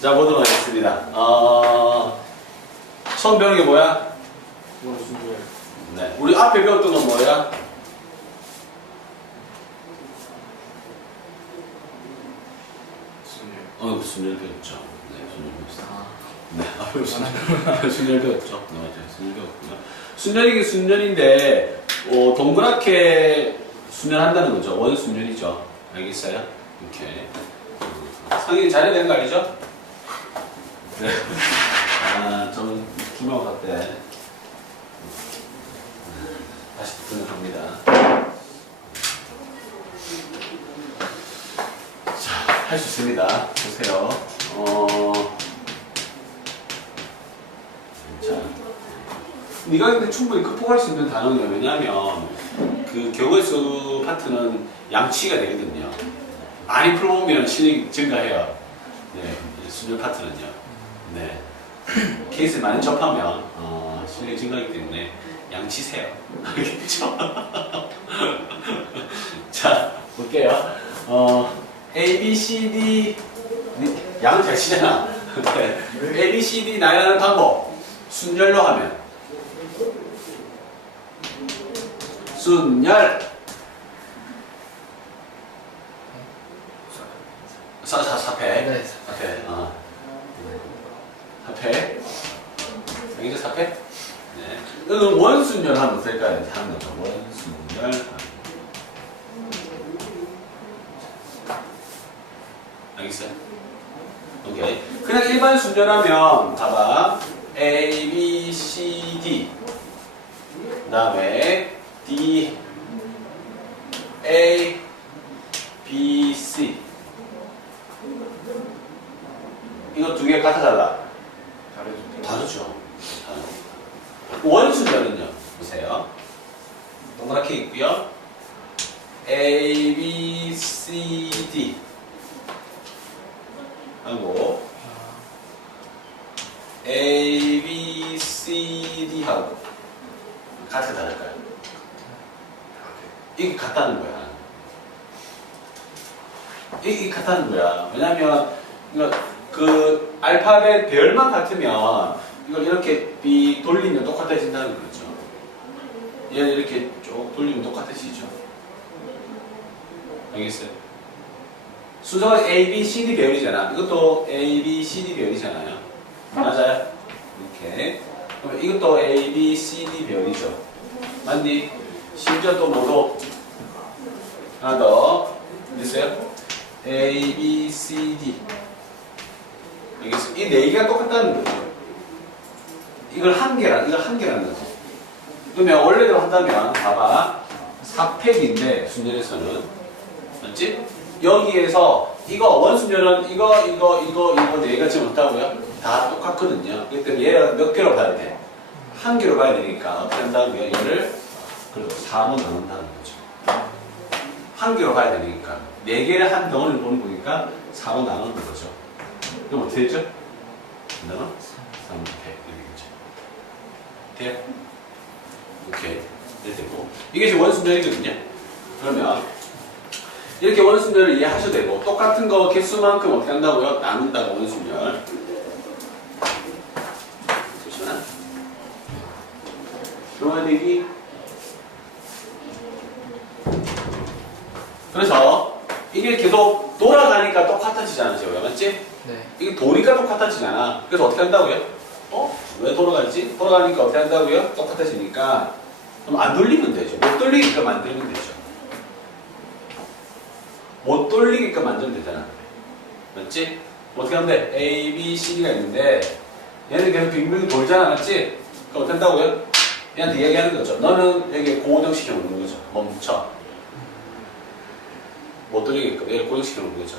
자, 보도록 하겠습니다. 어, 처음 배우는 게 뭐야? 네. 우리 앞에 배웠던 건 뭐야? 순열. 어, 순열 배웠죠. 네, 순열 배웠어. 아. 네, 앞에 순열, 순열 배웠죠. 네, 맞아요. 순열 배웠고요. 순열이긴 순열인데, 어, 동그랗게 순열한다는 거죠. 원 순열이죠. 알겠어요? 이렇게. 성인이 잘해야 되는 거 아니죠? 네. 아, 좀 중요한 것 같아. 다시 등록합니다. 자, 할 수 있습니다. 보세요. 어, 자, 네가 근데 충분히 극복할 수 있는 단어는 왜냐하면 그 경우의 파트는 양치가 되거든요. 많이 풀어보면 실력이 증가해요. 네, 수녀 파트는요. 네. 케이스 많이 접하면 어, 실력이 증가하기 때문에 양치세요. 알겠죠? 자, 볼게요. 어, A, B, C, D 네, 양을 잘 치잖아. 네. A, B, C, D 나열하는 방법 순열로 하면 순열 사, 사, 사패 네. 어. 사패 여기서 사패 네. 이거는 원순열 하면 될까요? 하는 거죠 원순열 알겠어요? 오케이 그냥 일반 순열하면 봐봐 A, B, C, D 그 다음에 D, A, B, C 이거 두 개 같아 달라? 잘해주세요. 다르죠. 원순열은요. 보세요. 동그랗게 있고요. A, B, D 하고 A, B, C, D 하고 같아 다를까요? 이게 같다는 거야. 이게, 같다는 거야. 왜냐면 그 알파벳 배열만 같으면 이걸 이렇게 B 돌리면 똑같아진다는 거죠. 얘를 이렇게 쭉 돌리면 똑같아지죠. 알겠어요? 순서가 A, B, C, D 배열이잖아. 이것도 A, B, C, D 배열이잖아요. 맞아요? 이렇게. 그럼 이것도 A, B, C, D 배열이죠. 맞니? 심지어 또 뭐도 하나 더 됐어요? A, B, C, D 알겠어요? 이네 개가 똑같다는 거죠. 이걸 한 개라, 이걸 한 개라는 거죠. 그러면 원래대로 한다면 봐봐 4팩인데 순열에서는 맞지? 여기에서 이거 원순열은 이거 이거 이거 이거 네 가지 없다고요? 다 똑같거든요. 그렇기 때문에 얘를 몇 개로 봐야 돼? 한 개로 봐야 되니까 어떻게 한다고요? 얘를 그리고 4로 나눈다는 거죠. 한 개로 봐야 되니까 네 개를 한 덩어리를 보는 거니까 4로 나누는 거죠. 그럼 어떻게 되죠? 나눠 3팩 이렇게 되죠. 돼요? 오케이. 이렇게 되고 이게 지금 원순열이거든요. 그러면 이렇게 원순열을 이해하셔도 되고 똑같은 거 개수만큼 어떻게 한다고요? 나눈다고 원순열. 잠시만. 동화되기. 그래서 이게 계속 돌아가니까 똑같아지잖아, 지금 맞지? 네. 이게 도니까 똑같아지잖아. 그래서 어떻게 한다고요? 어? 왜 돌아가지? 돌아가니까 어떻게 한다고요? 똑같아지니까 그럼 안 돌리면 되죠. 못 돌리게끔 만들면 되죠. 못 돌리게끔 만들면 되잖아. 맞지? 어떻게 하면 돼? A, B, C, D가 있는데 얘는 계속 빙빙 돌잖아. 맞지? 그럼 어떻게 한다고요? 얘한테 이야기하는 거죠. 너는 여기에 고정시켜 놓는 거죠. 멈춰. 못 돌리게끔 얘를 고정시켜 놓는 거죠.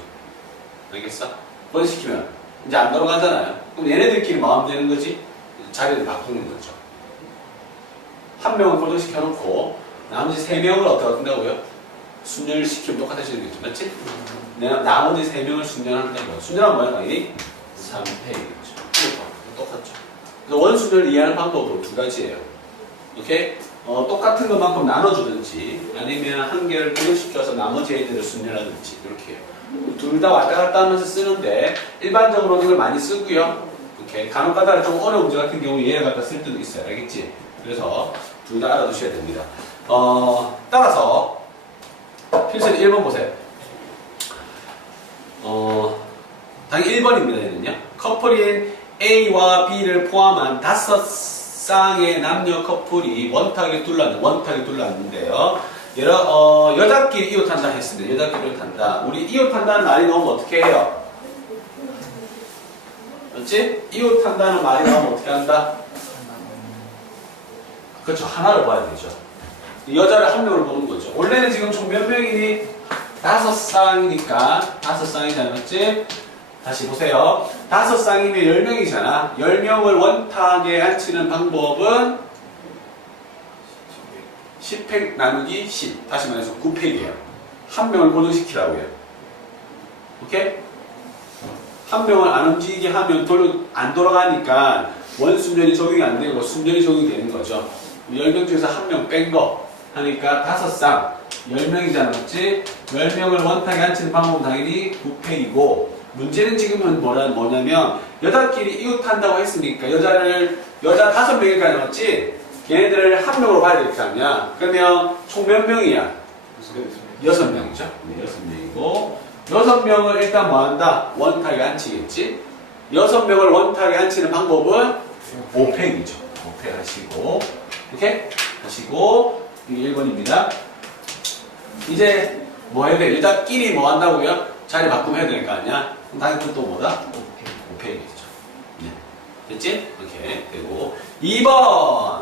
알겠어? 고정시키면 이제 안 돌아가잖아요. 그럼 얘네들끼리 마음 되는 거지? 자리를 바꾸는 거죠. 한 명을 고정시켜 놓고 나머지 세 명을 어떻게 한다고요? 순열시키면 똑같아지는 거죠. 맞지? 내가 나머지 세 명을 순열한다는 거예요. 순열은 뭐야, 당연히? 3패이겠죠. 똑같죠. 그래서 원순열을 이해하는 방법으로 두 가지예요. 오케이? 어, 똑같은 것만큼 나눠주든지 아니면 한 개를 고정시켜서 나머지 애들을 순열하든지 이렇게 해요. 둘 다 왔다 갔다 하면서 쓰는데 일반적으로는 이걸 많이 쓰고요. 이렇게 간혹가다가 좀 어려운 문제 같은 경우 얘를 갖다 쓸 때도 있어요. 알겠지? 그래서 둘 다 알아두셔야 됩니다. 어, 따라서 필수는 1번 보세요. 어, 당연히 1번입니다. 얘는요. 커플인 A와 B를 포함한 다섯 쌍의 남녀 커플이 원탁에 둘렀는 원탁에 둘렀는데요. 여러 어, 여자끼리 이웃한다 했습니다. 여자끼리 이웃한다. 우리 이웃한다는 말이 나오면 어떻게 해요? 그렇지? 이웃한다는 말이 나오면 어떻게 한다? 그렇죠. 하나를 봐야 되죠. 여자를 한 명을 보는 거죠. 원래는 지금 총 몇 명이니? 다섯 쌍이니까 다섯 쌍이잖아, 맞지? 다시 보세요. 다섯 쌍이면 열 명이잖아. 열 명을 원탁에 앉히는 방법은 10팩 나누기 10. 다시 말해서 9팩이에요. 한 명을 고정시키라고요. 오케이? 한 명을 안 움직이게 하면 돌, 안 돌아가니까 원순전이 적용이 안 되고 순전이 적용이 되는 거죠. 10명 중에서 한 명 뺀거 하니까 다섯 쌍 10명이잖아 맞지? 10명을 원탁에 앉히는 방법은 당연히 9팩이고 문제는 지금은 뭐라, 뭐냐면 여자끼리 이웃한다고 했으니까 여자를 여자 다섯 명일까지 맞지? 얘네들을 한 명으로 봐야 될 거 아니야 그러면 총 몇 명이야? 여섯 명이죠. 네, 여섯 명이고 여섯 명을 일단 뭐 한다? 원탁에 앉히겠지. 여섯 명을 원탁에 앉히는 방법은 5팩이죠. 5팩 하시고 이렇게 하시고 이게 1번입니다. 이제 뭐 해야 돼? 여자끼리 뭐 한다고요? 자리 바꾸면 해야 될 거 아니야? 당연히 그것도 뭐다? 5팩이죠. 네. 됐지? 이렇게 되고 2번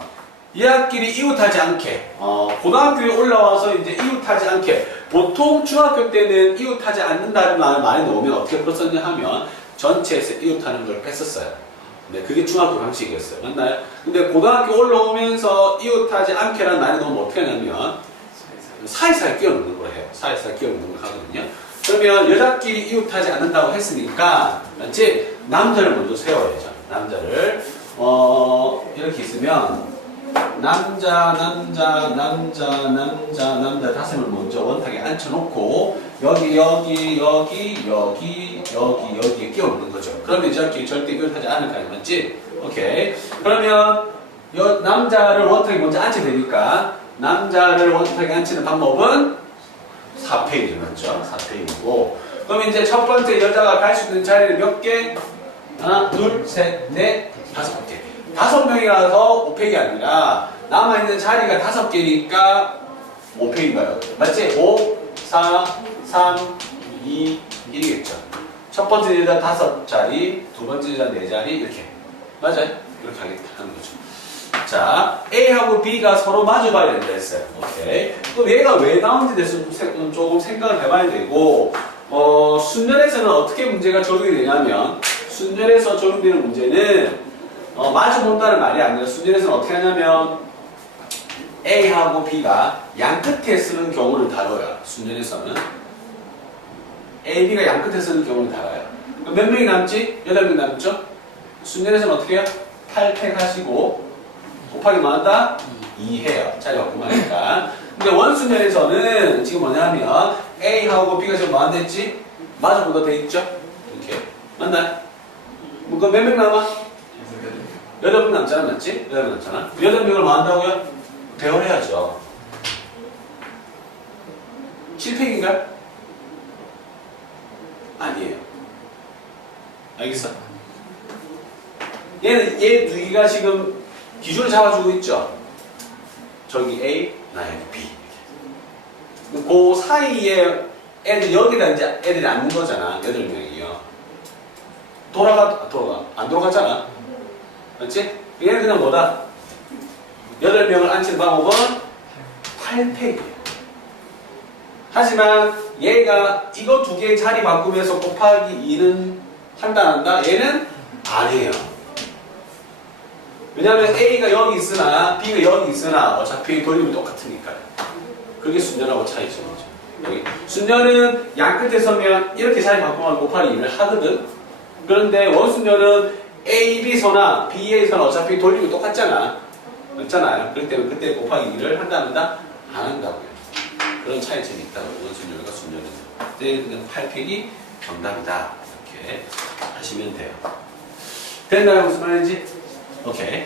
얘들끼리 이웃하지 않게 어, 고등학교에 올라와서 이제 이웃하지 않게 보통 중학교 때는 이웃하지 않는다는 말 많이 나오면 어떻게 풀었었냐 하면 전체에서 이웃하는 걸 뺐었어요. 네, 그게 중학교 방식이었어요. 맞나요? 근데 고등학교 올라오면서 이웃하지 않게라는 말이 나오면 어떻게 하냐면 사이사이 끼워 넣는 걸 해요. 사이사이 끼워 넣는 걸 하거든요. 그러면 여자끼리 이웃하지 않는다고 했으니까 맞지? 남자를 먼저 세워야죠. 남자를 어 이렇게 있으면 남자, 남자, 남자, 남자, 남자 다섯 명 먼저 원탁에 앉혀놓고 여기, 여기, 여기, 여기, 여기, 여기에 끼워놓는 거죠. 그러면 이자끼리 절대 이웃하지 않을 거 아니야, 맞지? 오케이. 그러면 여, 남자를 원탁에 먼저 앉혀야 되니까 남자를 원탁에 앉히는 방법은 4페이지 맞죠? 4페이지고 그럼 이제 첫 번째 여자가 갈 수 있는 자리는 몇 개? 하나, 둘, 셋, 넷, 다섯 개. 다섯 명이라서 5팩이 아니라 남아있는 자리가 다섯 개니까 5팩인가요? 맞지? 5, 4, 3, 2, 1이겠죠. 첫 번째 여자 다섯 자리, 두 번째 여자 네 자리 이렇게 맞아요? 이렇게 하겠다는 거죠. 자, A하고 B가 서로 마주 봐야 된다 했어요. 오케이. 그럼 얘가 왜 나온지 대해서 좀 생- 조금 생각을 해봐야 되고, 어, 순열에서는 어떻게 문제가 적용이 되냐면, 순열에서 적용되는 문제는, 어, 마주 본다는 말이 아니라 순열에서는 어떻게 하냐면, A하고 B가 양 끝에 쓰는 경우를 다뤄요. 순열에서는. A, B가 양 끝에 경우를 다뤄요. 그럼 몇 명이 남지? 8명 남죠? 순열에서는 어떻게 해요? 8팩 하시고, 곱하기 뭐 한다? 2 해요. 자리 바꾸니까. 근데 원순열에서는 지금 뭐냐면 A하고 B가 지금 뭐 한다 했지? 마주보다 돼 있죠? 이렇게. 맞나요? 뭐, 그럼 몇 명 남아? 여덟 명 남잖아, 맞지? 여덟 명 남잖아. 여덟 명을 뭐 한다고요? 대화해야죠. 7팩인가요? 아니에요. 알겠어? 얘는, 얘 누이가 지금 기준을 잡아주고 있죠? 저기 A, 나에게 B. 그 사이에 애들, 여기다 이제 애들이 앉는 거잖아. 여덟 명이요. 돌아가, 돌아가. 안 돌아갔잖아. 맞지? 얘는 그냥 뭐다? 여덟 명을 앉히는 방법은 8팩이에요. 하지만 얘가 이거 두 개의 자리 바꾸면서 곱하기 2는 한다, 안 한다? 얘는 아니에요. 왜냐하면 A가 여기 있으나 B가 여기 있으나 어차피 돌림이 똑같으니까요. 그게 순전하고 차이죠. 여기 순전은 양 끝에 서면 이렇게 자리 바꾸면 곱하기 2를 하거든. 그런데 원순전은 A, B 선나 B의 선 어차피 돌림이 똑같잖아. 맞잖아요. 그렇기 때문에 그때 곱하기 2를 한다, 안 한다? 안 한다고요. 그런 차이점이 있다고 원순전과 순전은. 그냥 8팩이 정답이다. 이렇게 하시면 돼요. 됐나요? 무슨 말인지? 오케이.